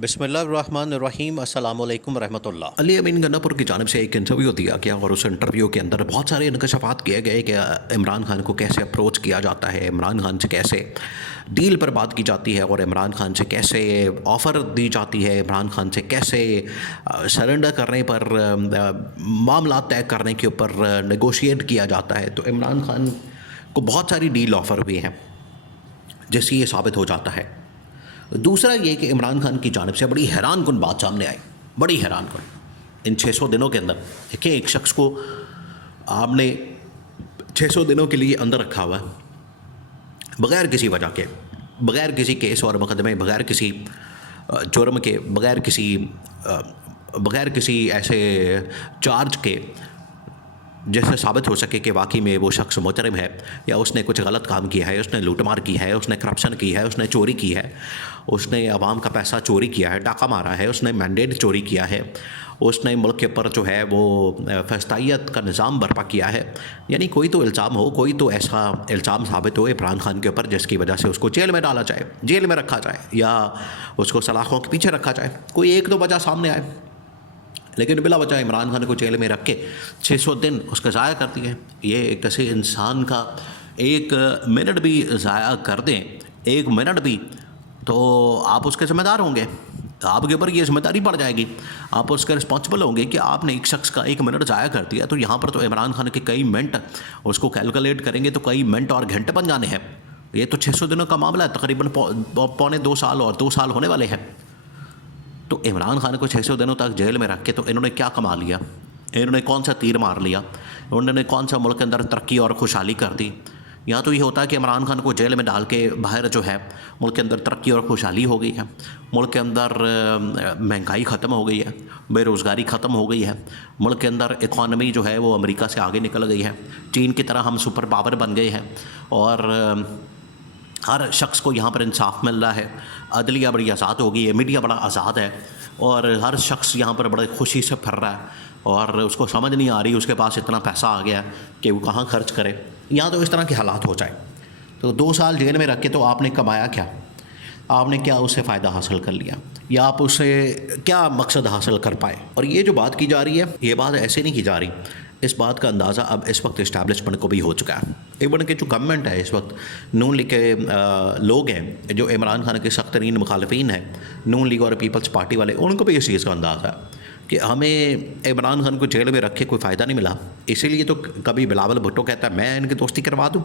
बिस्मिल्लाहिर्रहमानिर्रहीम अस्सलामु अलैकुम रहमतुल्लाह। अली अमीन गन्नापुर की जानिब से एक इंटरव्यू दिया गया और उस इंटरव्यू के अंदर बहुत सारे इंकशाफात किए गए कि इमरान खान को कैसे अप्रोच किया जाता है, इमरान खान से कैसे डील पर बात की जाती है और इमरान खान से कैसे ऑफ़र दी जाती है, इमरान खान से कैसे सरेंडर करने पर मामला तय करने के ऊपर नेगोशिएट किया जाता है। तो इमरान खान को बहुत सारी डील ऑफ़र हुई हैं जिससे ये साबित हो जाता है। दूसरा ये कि इमरान खान की जानिब से बड़ी हैरान कुन बात सामने आई, बड़ी हैरान कुन। इन 600 दिनों के अंदर देखिए, एक शख्स को आपने 600 दिनों के लिए अंदर रखा हुआ है बग़ैर किसी वजह के, बग़ैर किसी केस और मुकदमे, बग़ैर किसी जुर्म के, बग़ैर किसी ऐसे चार्ज के जिससे साबित हो सके कि वाकई में वो शख्स मुजरिम है या उसने कुछ गलत काम किया है, उसने लूटमार की है, उसने करप्शन की है, उसने चोरी की है, उसने आवाम का पैसा चोरी किया है, डाका मारा है, उसने मैंडेट चोरी किया है, उसने मुल्क के ऊपर जो है वो फस्तायत का निज़ाम बर्पा किया है। यानी कोई तो इल्ज़ाम हो, कोई तो ऐसा इल्ज़ाम साबित हो इमरान खान के ऊपर जिसकी वजह से उसको जेल में डाला जाए, जेल में रखा जाए या उसको सलाखों के पीछे रखा जाए। कोई एक दो वजह सामने आए, लेकिन बिला वजह इमरान खान को जेल में रख के 600 दिन उसका ज़ाया कर दिए। ये किसी इंसान का एक मिनट भी ज़ाया कर दें, एक मिनट भी, तो आप उसके ज़िम्मेदार होंगे, आपके ऊपर ये जिम्मेदारी पड़ जाएगी, आप उसके रिस्पॉन्सिबल होंगे कि आपने एक शख्स का एक मिनट ज़ाया कर दिया। तो यहाँ पर तो इमरान खान के कई मिनट उसको कैलकुलेट करेंगे तो कई मिनट और घंटे बन जाने हैं। ये तो 600 दिनों का मामला है, तकरीबन पौने 2 साल और 2 साल होने वाले हैं। तो इमरान खान को 600 दिनों तक जेल में रख के तो इन्होंने क्या कमा लिया, इन्होंने कौन सा तीर मार लिया, उन्होंने कौन सा मुल्क के अंदर तरक्की और खुशहाली कर दी। यहाँ तो ये होता है कि इमरान खान को जेल में डाल के बाहर जो है मुल्क के अंदर तरक्की और खुशहाली हो गई है, मुल्क के अंदर महंगाई ख़त्म हो गई है, बेरोज़गारी ख़त्म हो गई है, मुल्क के अंदर इकॉनमी जो है वो अमेरिका से आगे निकल गई है, चीन की तरह हम सुपर पावर बन गए हैं और हर शख्स को यहाँ पर इंसाफ मिल रहा है, अदलिया बड़ी आज़ाद हो गई है, मीडिया बड़ा आज़ाद है और हर शख्स यहाँ पर बड़े खुशी से फिर रहा है और उसको समझ नहीं आ रही उसके पास इतना पैसा आ गया कि वो कहाँ खर्च करे। यहाँ तो इस तरह के हालात हो जाए तो 2 साल जेल में रख के तो आपने कमाया क्या, आपने क्या उससे फ़ायदा हासिल कर लिया या आप उससे क्या मकसद हासिल कर पाए। और ये जो बात की जा रही है ये बात ऐसे नहीं की जा रही, इस बात का अंदाज़ा अब इस वक्त इस्टेब्लिशमेंट को भी हो चुका है। इवन के जो गवर्नमेंट है इस वक्त, नून लीग के लोग हैं जो इमरान खान के सख्त तरीन मुखालफिन हैं, नून लीग और पीपल्स पार्टी वाले, उनको भी इस चीज़ का अंदाज़ा है कि हमें इमरान खान को जेल में रख के कोई फ़ायदा नहीं मिला। इसीलिए तो कभी बिलावल भुट्टो कहता है मैं इनकी दोस्ती करवा दूँ,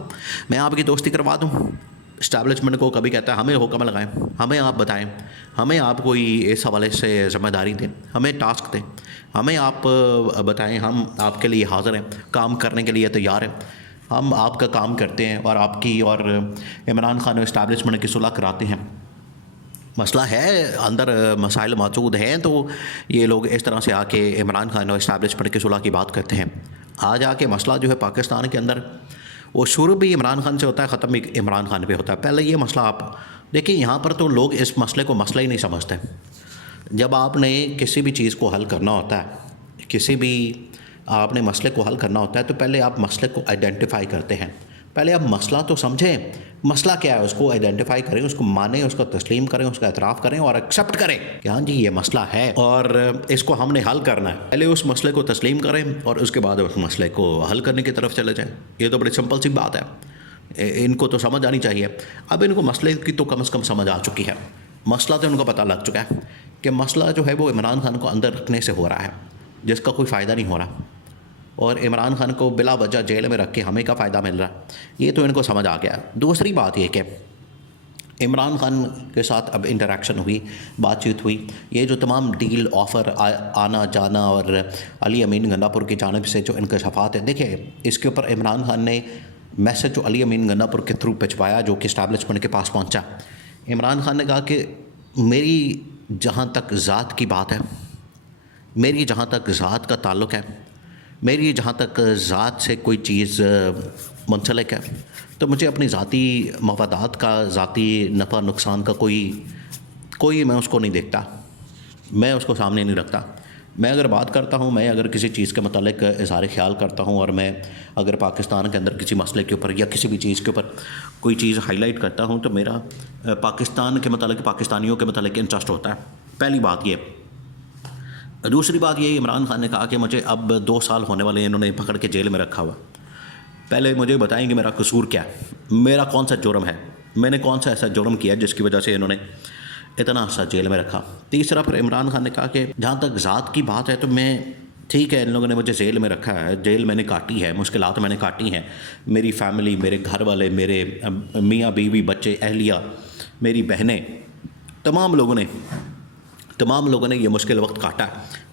मैं आपकी दोस्ती करवा दूँ। इस्टेब्लिशमेंट को कभी कहता है हमें हुक्म लगाएं, हमें आप बताएं, हमें आप कोई इस हवाले से ज़िम्मेदारी दें, हमें टास्क दें, हमें आप बताएं, हम आपके लिए हाज़िर हैं, काम करने के लिए तैयार हैं, हम आपका काम करते हैं और आपकी और इमरान खान इस्टेब्लिशमेंट की सुलह कराते हैं। मसला है अंदर मसाइल मौजूद हैं तो ये लोग इस तरह से आके इमरान खान और इस्टेब्लिशमेंट की सुलह की बात करते हैं। आज आके मसला जो है पाकिस्तान के अंदर वो शुरू भी इमरान खान से होता है, ख़त्म भी इमरान खान पे होता है। पहले ये मसला आप देखिए, यहाँ पर तो लोग इस मसले को मसला ही नहीं समझते। जब आपने किसी भी चीज़ को हल करना होता है, किसी भी आपने मसले को हल करना होता है तो पहले आप मसले को आइडेंटिफाई करते हैं। पहले आप मसला तो समझें, मसला क्या है उसको आइडेंटिफाई करें, उसको मानें, उसको तस्लीम करें, उसका एतराफ़ करें और एक्सेप्ट करें कि हाँ जी ये मसला है और इसको हमने हल करना है। पहले उस मसले को तस्लीम करें और उसके बाद उस मसले को हल करने की तरफ चले जाएँ। ये तो बड़ी सिंपल सी बात है, इनको तो समझ आनी चाहिए। अब इनको मसले की तो कम से कम समझ आ चुकी है, मसला तो इनको पता लग चुका है कि मसला जो है वो इमरान खान को अंदर रखने से हो रहा है जिसका कोई फ़ायदा नहीं हो रहा और इमरान खान को बिला वजह जेल में रख के हमें क्या फ़ायदा मिल रहा है, ये तो इनको समझ आ गया। दूसरी बात ये कि इमरान खान के साथ अब इंटरेक्शन हुई, बातचीत हुई, ये जो तमाम डील ऑफ़र आना जाना और अली अमीन गन्नापुर की जानिब से जो इंकशाफात है, देखिए इसके ऊपर इमरान खान ने मैसेज जो अली अमीन गन्नापुर के थ्रू भिजवाया जो कि इस्टेब्लिशमेंट के पास पहुँचा। इमरान खान ने कहा कि मेरी जहाँ तक ज़ात की बात है, मेरी जहाँ तक ज़ात का ताल्लुक़ है, मेरी जहाँ तक ज़ात से कोई चीज़ मुंसलिक है तो मुझे अपनी ज़ाती मफादात का, ज़ाती नफ़ा नुकसान का कोई मैं उसको नहीं देखता, मैं उसको सामने नहीं रखता। मैं अगर बात करता हूँ, मैं अगर किसी चीज़ के मतलब इज़हार ख्याल करता हूँ और मैं अगर पाकिस्तान के अंदर किसी मसले के ऊपर या किसी भी चीज़ के ऊपर कोई चीज़ हाईलाइट करता हूँ तो मेरा पाकिस्तान के मतलब, पाकिस्तानियों के मतलब इंटरेस्ट होता है। पहली बात ये। दूसरी बात ये, इमरान खान ने कहा कि मुझे अब 2 साल होने वाले हैं इन्होंने पकड़ के जेल में रखा हुआ। पहले मुझे बताएं कि मेरा कसूर क्या है, मेरा कौन सा जुर्म है, मैंने कौन सा ऐसा जुर्म किया जिसकी वजह से इन्होंने इतना सा जेल में रखा। तीसरा, फिर इमरान खान ने कहा कि जहाँ तक ज़ात की बात है तो मैं, ठीक है, इन लोगों ने मुझे जेल में रखा है, जेल मैंने काटी है, मुश्किलात मैंने काटी हैं, मेरी फैमिली, मेरे घर वाले, मेरे मियाँ बीवी, बच्चे, अहलिया, मेरी बहनें, तमाम लोगों ने ये मुश्किल वक्त काटा है।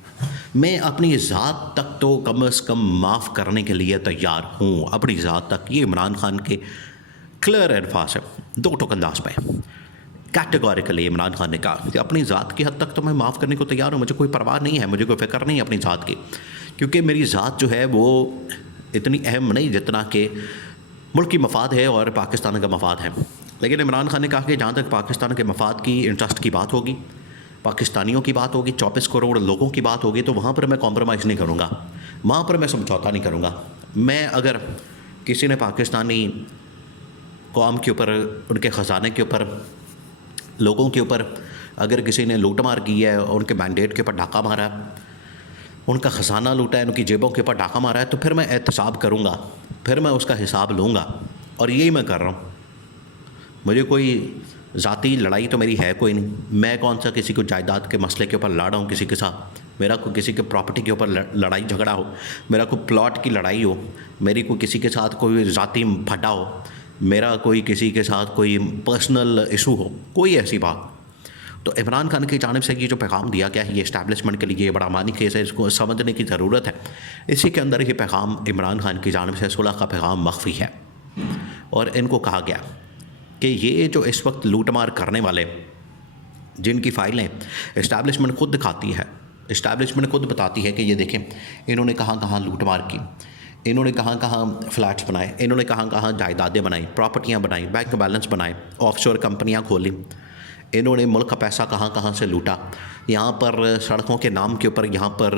मैं अपनी ज़ात तक तो कम से कम माफ़ करने के लिए तैयार हूँ, अपनी ज़ात तक। ये इमरान खान के क्लियर अल्फाज है, 2 टोक अंदाज में कैटेगोरिकली इमरान खान ने कहा कि अपनी ज़ात की हद तक तो मैं माफ़ करने को तैयार हूँ, मुझे कोई परवाह नहीं है, मुझे कोई फ़िक्र नहीं है अपनी ज़ात की, क्योंकि मेरी ज़ात जो है वो इतनी अहम नहीं जितना कि मुल्क की मफाद है और पाकिस्तान का मफाद है। लेकिन इमरान खान ने कहा कि जहाँ तक पाकिस्तान के मफाद की, इंटरेस्ट की बात होगी, पाकिस्तानियों की बात होगी, 24 करोड़ लोगों की बात होगी, तो वहाँ पर मैं कॉम्प्रोमाइज़ नहीं करूँगा, वहाँ पर मैं समझौता नहीं करूँगा। मैं, अगर किसी ने पाकिस्तानी कौम के ऊपर, उनके ख़जाने के ऊपर, लोगों के ऊपर अगर किसी ने लूटमार की है, उनके मैंडेट के ऊपर डाका मारा है, उनका ख़जाना लूटा है, उनकी जेबों के ऊपर डाका मारा है, तो फिर मैं एहतसाब करूँगा, फिर मैं उसका हिसाब लूँगा, और यही मैं कर रहा हूँ। मुझे कोई ज़ाती लड़ाई तो मेरी है कोई नहीं। मैं कौन सा किसी को जायदाद के मसले के ऊपर लड़ रहा हूँ किसी के साथ, मेरा कोई किसी के प्रॉपर्टी के ऊपर लड़ाई झगड़ा हो, मेरा कोई प्लॉट की लड़ाई हो, मेरी कोई किसी के साथ कोई ज़ाती फटा हो, मेरा कोई किसी के साथ कोई पर्सनल इशू हो, कोई ऐसी बात। तो इमरान खान की जानिब से ये जो पैगाम दिया गया है, ये इस्टेब्लिशमेंट के लिए ये बड़ा मानी केस है, इसको समझने की ज़रूरत है। इसी के अंदर ये पैगाम इमरान खान की जानिब से सुलह का पैगाम मख्फी है, और इनको कहा गया कि ये जो इस वक्त लूटमार करने वाले, जिनकी फ़ाइलें इस्टेब्लिशमेंट खुद दिखाती है, इस्टेब्लिशमेंट खुद बताती है कि ये देखें इन्होंने कहाँ कहाँ लूटमार की, इन्होंने कहाँ कहाँ फ्लैट्स बनाए, इन्होंने कहाँ कहाँ जायदादें बनाई, प्रॉपर्टियाँ बनाई, बैंक बैलेंस बनाए, ऑफशोर कंपनियाँ खोली, इन्होंने मुल्क का पैसा कहाँ कहाँ से लूटा। यहाँ पर सड़कों के नाम के ऊपर, यहाँ पर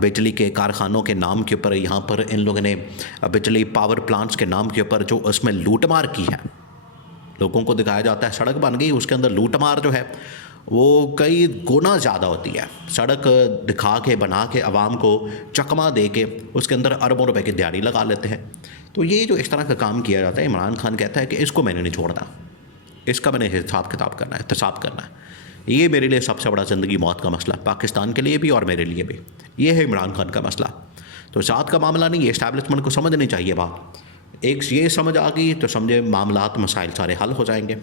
बिजली के कारखानों के नाम के ऊपर, यहाँ पर इन लोगों ने बिजली पावर प्लांट्स के नाम के ऊपर जो उसमें लूटमार की है, लोगों को दिखाया जाता है सड़क बन गई, उसके अंदर लूटमार जो है वो कई गुना ज़्यादा होती है। सड़क दिखा के, बना के, आवाम को चकमा दे के उसके अंदर अरबों रुपए की दिहाड़ी लगा लेते हैं। तो ये जो इस तरह का काम किया जाता है, इमरान खान कहता है कि इसको मैंने नहीं छोड़ना, इसका मैंने हिसाब किताब करना है, एहतसाब करना है। ये मेरे लिए सबसे बड़ा ज़िंदगी मौत का मसला, पाकिस्तान के लिए भी और मेरे लिए भी। ये है इमरान खान का मसला। तो ज़ात का मामला नहीं है, इस्टेब्लिशमेंट को समझनी चाहिए बात। एक ये समझ आ गई तो समझे मामलात, मसाइल सारे हल हो जाएंगे।